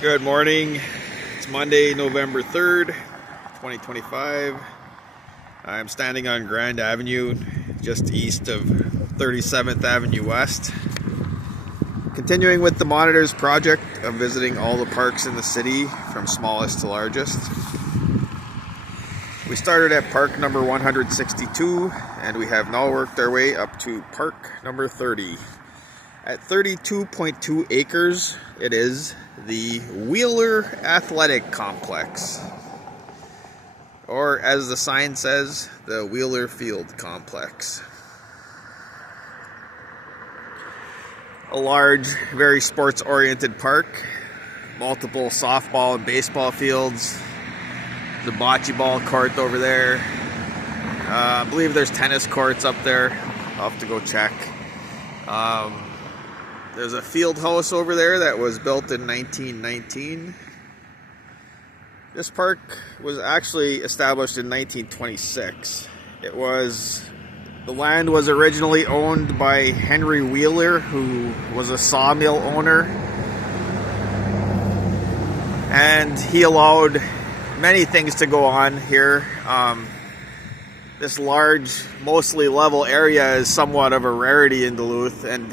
Good morning. It's Monday, November 3rd, 2025. I'm standing on Grand Avenue, just east of 37th Avenue West. Continuing with the Monitors project of visiting all the parks in the city from smallest to largest. We started at park number 162 and we have now worked our way up to park number 30. At 32.2 acres, it is the Wheeler Athletic Complex, or as the sign says, the Wheeler Field Complex. A large, very sports-oriented park, multiple softball and baseball fields, the bocce ball court over there. I believe there's tennis courts up there. I'll have to go check. There's a field house over there that was built in 1919. This park was actually established in 1926. The land was originally owned by Henry Wheeler, who was a sawmill owner. And he allowed many things to go on here. This large, mostly level area is somewhat of a rarity in Duluth, and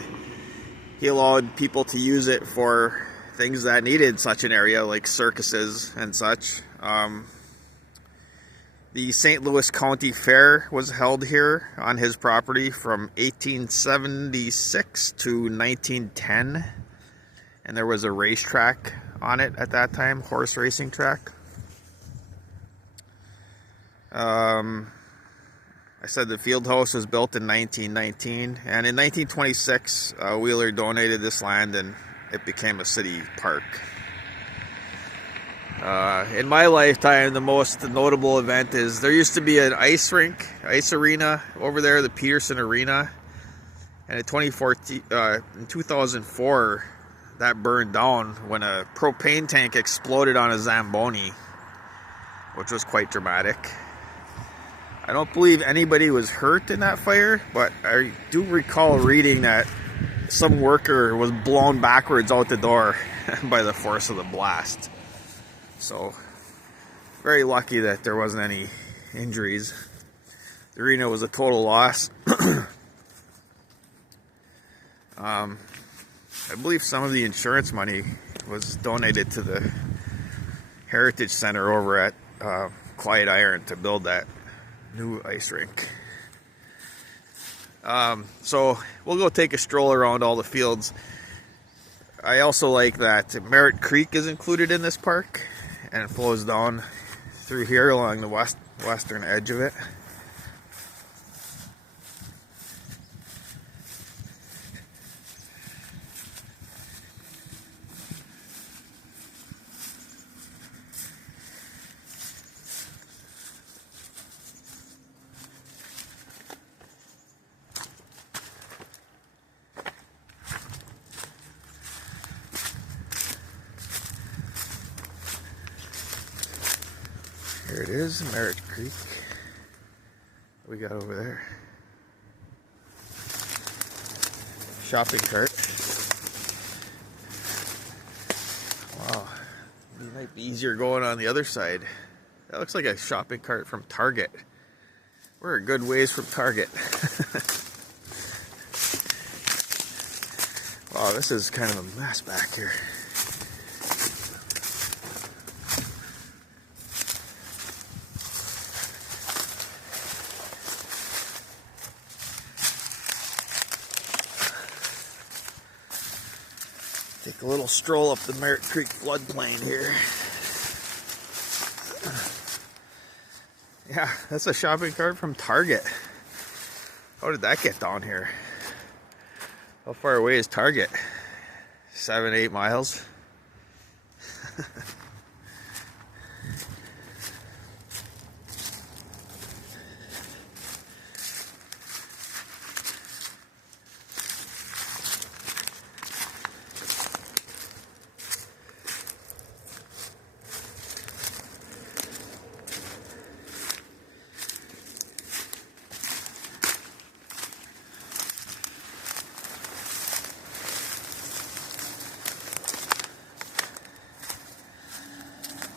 he allowed people to use it for things that needed such an area, like circuses and such. The St. Louis County Fair was held here on his property from 1876 to 1910. And there was a racetrack on it at that time, horse racing track. I said the field house was built in 1919, and in 1926, Wheeler donated this land and it became a city park. In my lifetime, the most notable event is there used to be an ice arena over there, the Peterson Arena, and in 2004, that burned down when a propane tank exploded on a Zamboni, which was quite dramatic. I don't believe anybody was hurt in that fire, but I do recall reading that some worker was blown backwards out the door by the force of the blast. So, very lucky that there wasn't any injuries. The arena was a total loss. I believe some of the insurance money was donated to the Heritage Center over at Clyde Iron to build that new ice rink. So we'll go take a stroll around all the fields. I also like that Merritt Creek is included in this park and it flows down through here along the western edge of it. Here it is, Merritt Creek. What we got over there? Shopping cart. Wow, it might be easier going on the other side. That looks like a shopping cart from Target. We're a good ways from Target. Wow, this is kind of a mess back here. Take a little stroll up the Merritt Creek floodplain here. Yeah, that's a shopping cart from Target. How did that get down here? How far away is Target? 7-8 miles.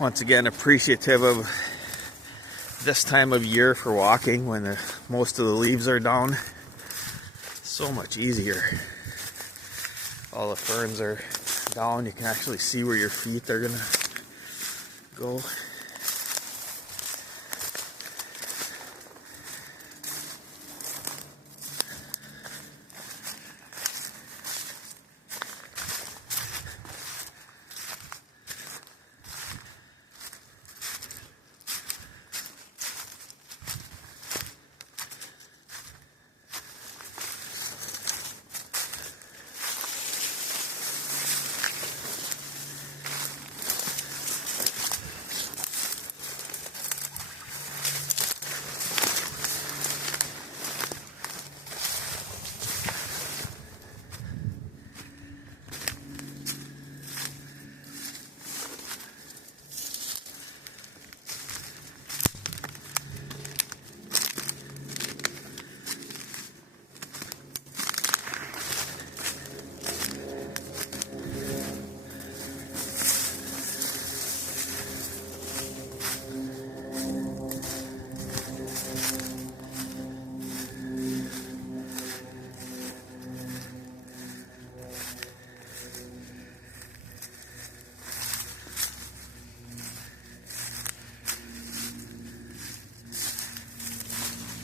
Once again, appreciative of this time of year for walking when most of the leaves are down. So much easier. All the ferns are down. You can actually see where your feet are gonna go.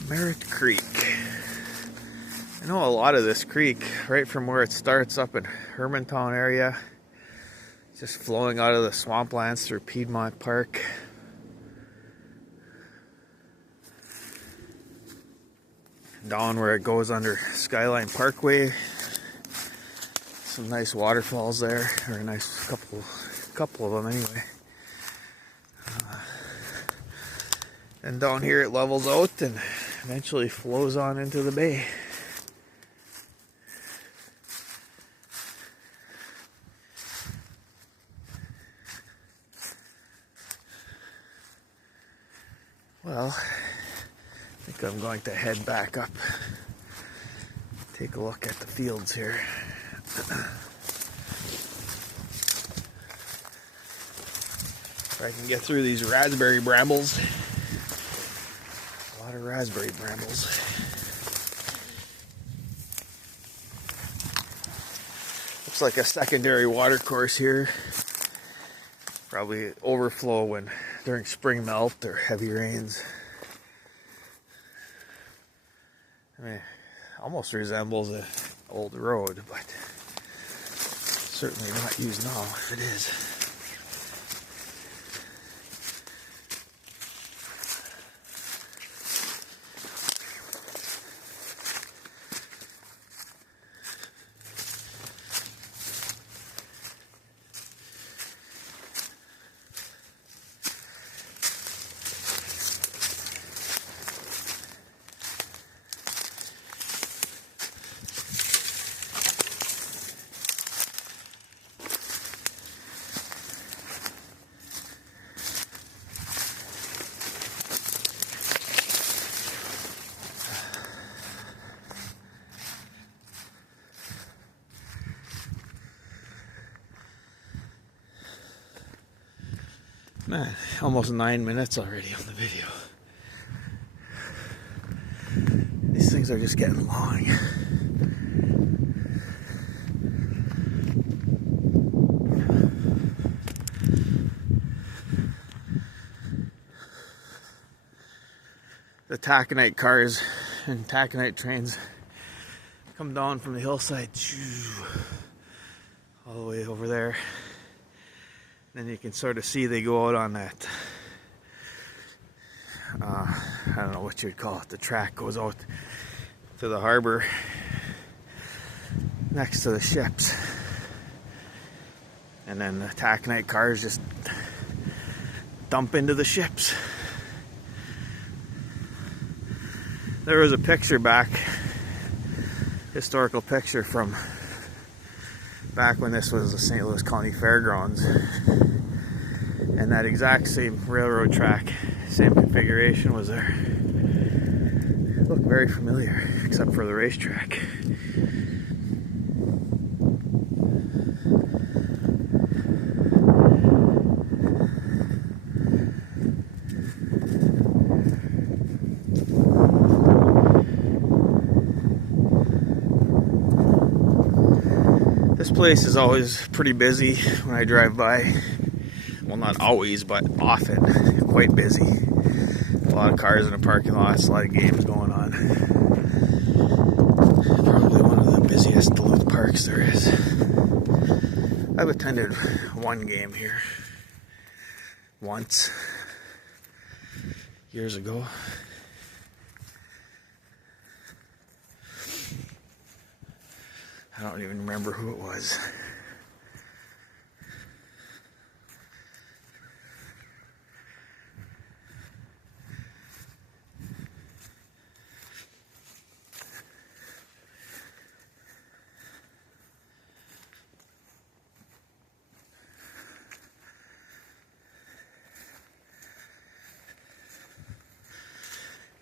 Merritt Creek. I know a lot of this creek, right from where it starts up in Hermantown area, just flowing out of the swamplands through Piedmont Park. Down where it goes under Skyline Parkway. Some nice waterfalls there, or a nice couple of them anyway. And down here it levels out and eventually flows on into the bay. Well, I think I'm going to head back up, take a look at the fields here. If I can get through these raspberry brambles. A lot of raspberry brambles. Looks like a secondary water course here. Probably overflow during spring melt or heavy rains. I mean, almost resembles an old road, but certainly not used now if it is. Man, almost 9 minutes already on the video. These things are just getting long. The taconite cars and taconite trains come down from the hillside all the way over there. Then you can sort of see they go out on that, I don't know what you'd call it, the track goes out to the harbor next to the ships. And then the taconite cars just dump into the ships. There was a picture back, historical picture from back when this was the St. Louis County Fairgrounds, and that exact same railroad track, same configuration was there. It looked very familiar, except for the racetrack. place is always pretty busy when I drive by. Well, not always, but often. Quite busy. A lot of cars in the parking lots, a lot of games going on. Probably one of the busiest Duluth parks there is. I've attended one game here once, years ago. I don't even remember who it was.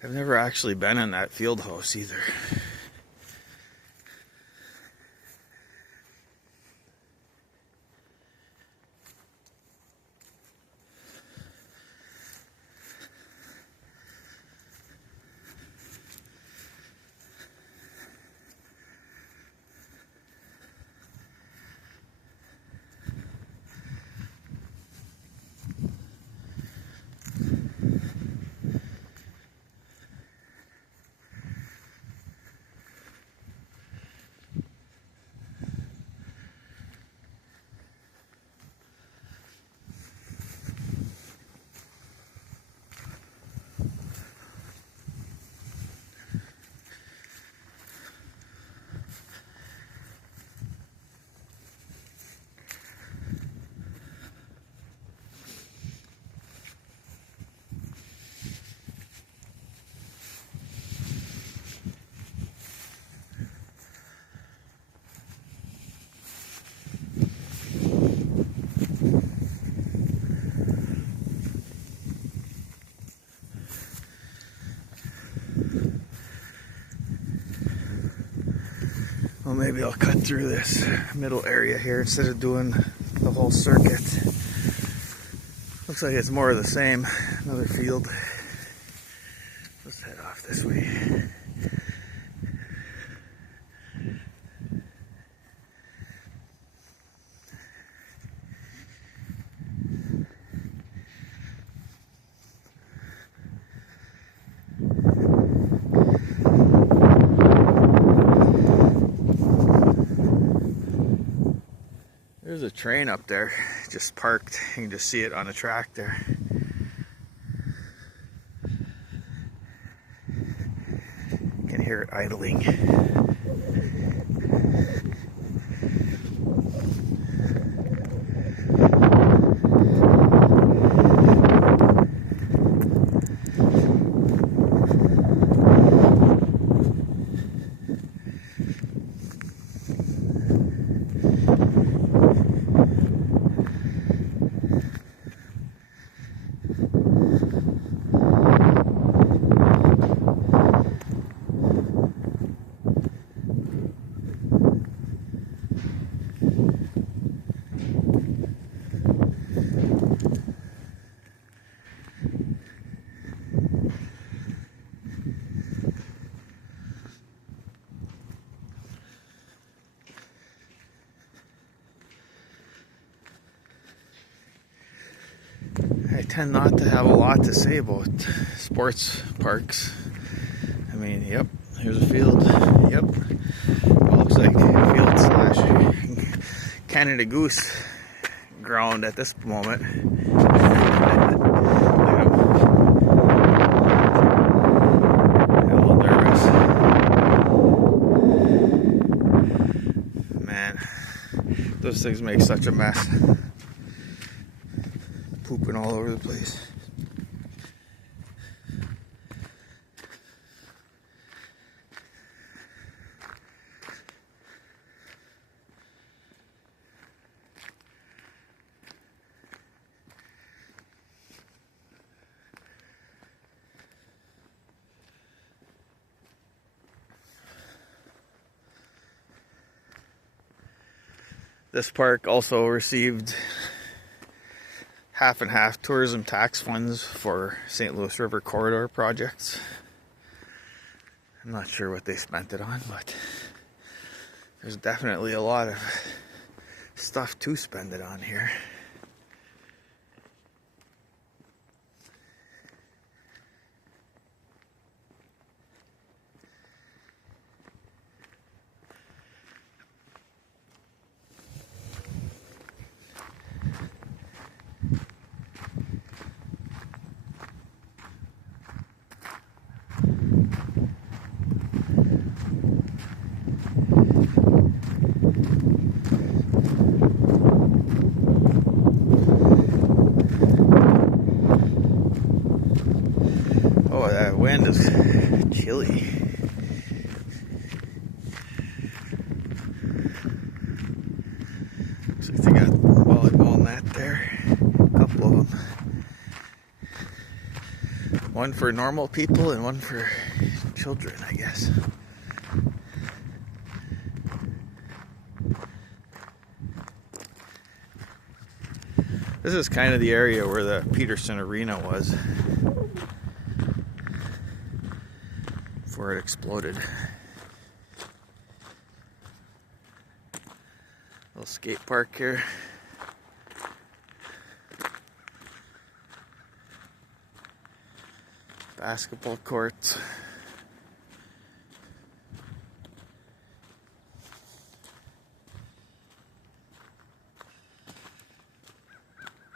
I've never actually been in that field house either. Well, maybe I'll cut through this middle area here instead of doing the whole circuit. Looks like it's more of the same. Another field. Let's head off this way. There's a train up there, just parked. You can just see it on the track there. You can hear it idling. I tend not to have a lot to say about sports parks. I mean, yep, here's a field. Yep, it looks like a field slash Canada Goose ground at this moment. I'm a little nervous. Man, those things make such a mess. Pooping all over the place. This park also received half and half tourism tax funds for St. Louis River corridor projects. I'm not sure what they spent it on, but there's definitely a lot of stuff to spend it on here. Oh, that wind is chilly. Looks like they got volleyball net there. A couple of them. One for normal people and one for children, I guess. This is kind of the area where the Peterson Arena was before it exploded. Little skate park here. Basketball courts.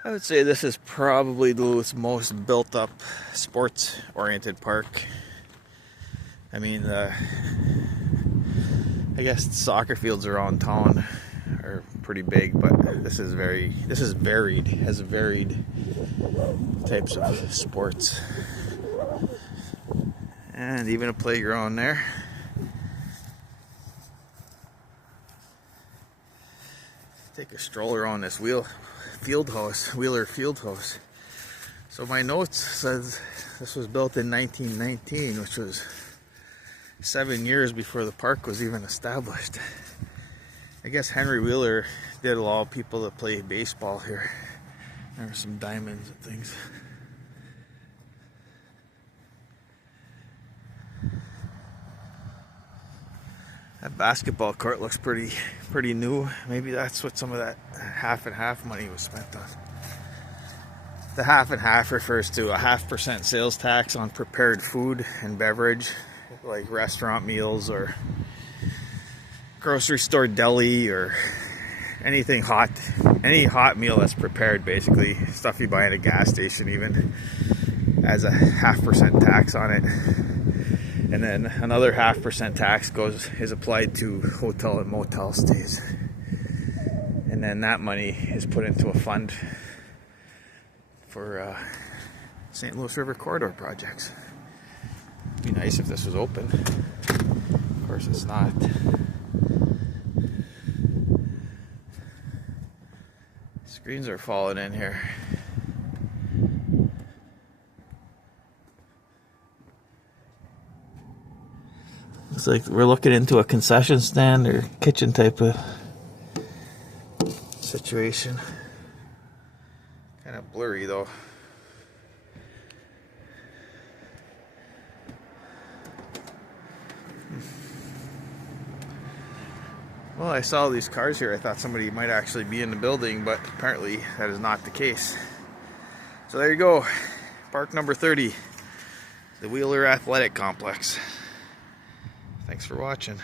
I would say this is probably the most built up sports oriented park. I mean, I guess soccer fields around town are pretty big, but this is varied, has varied types of sports. And even a playground there. Take a stroll around this Wheeler Field House. So my notes says this was built in 1919, which was 7 years before the park was even established. I guess Henry Wheeler did allow people to play baseball here. There were some diamonds and things. That basketball court looks pretty new. Maybe that's what some of that half and half money was spent on. The half and half refers to a 0.5% sales tax on prepared food and beverage, like restaurant meals or grocery store deli or anything hot. Any hot meal that's prepared, basically. Stuff you buy at a gas station even has a 0.5% tax on it. And then another 0.5% tax is applied to hotel and motel stays. And then that money is put into a fund for St. Louis River Corridor projects. It'd be nice if this was open. Of course it's not. Screens are falling in here. Looks like we're looking into a concession stand or kitchen type of situation. Kind of blurry though. Well, I saw these cars here. I thought somebody might actually be in the building, but apparently that is not the case. So there you go. Park number 30, the Wheeler Athletic Complex. Thanks for watching.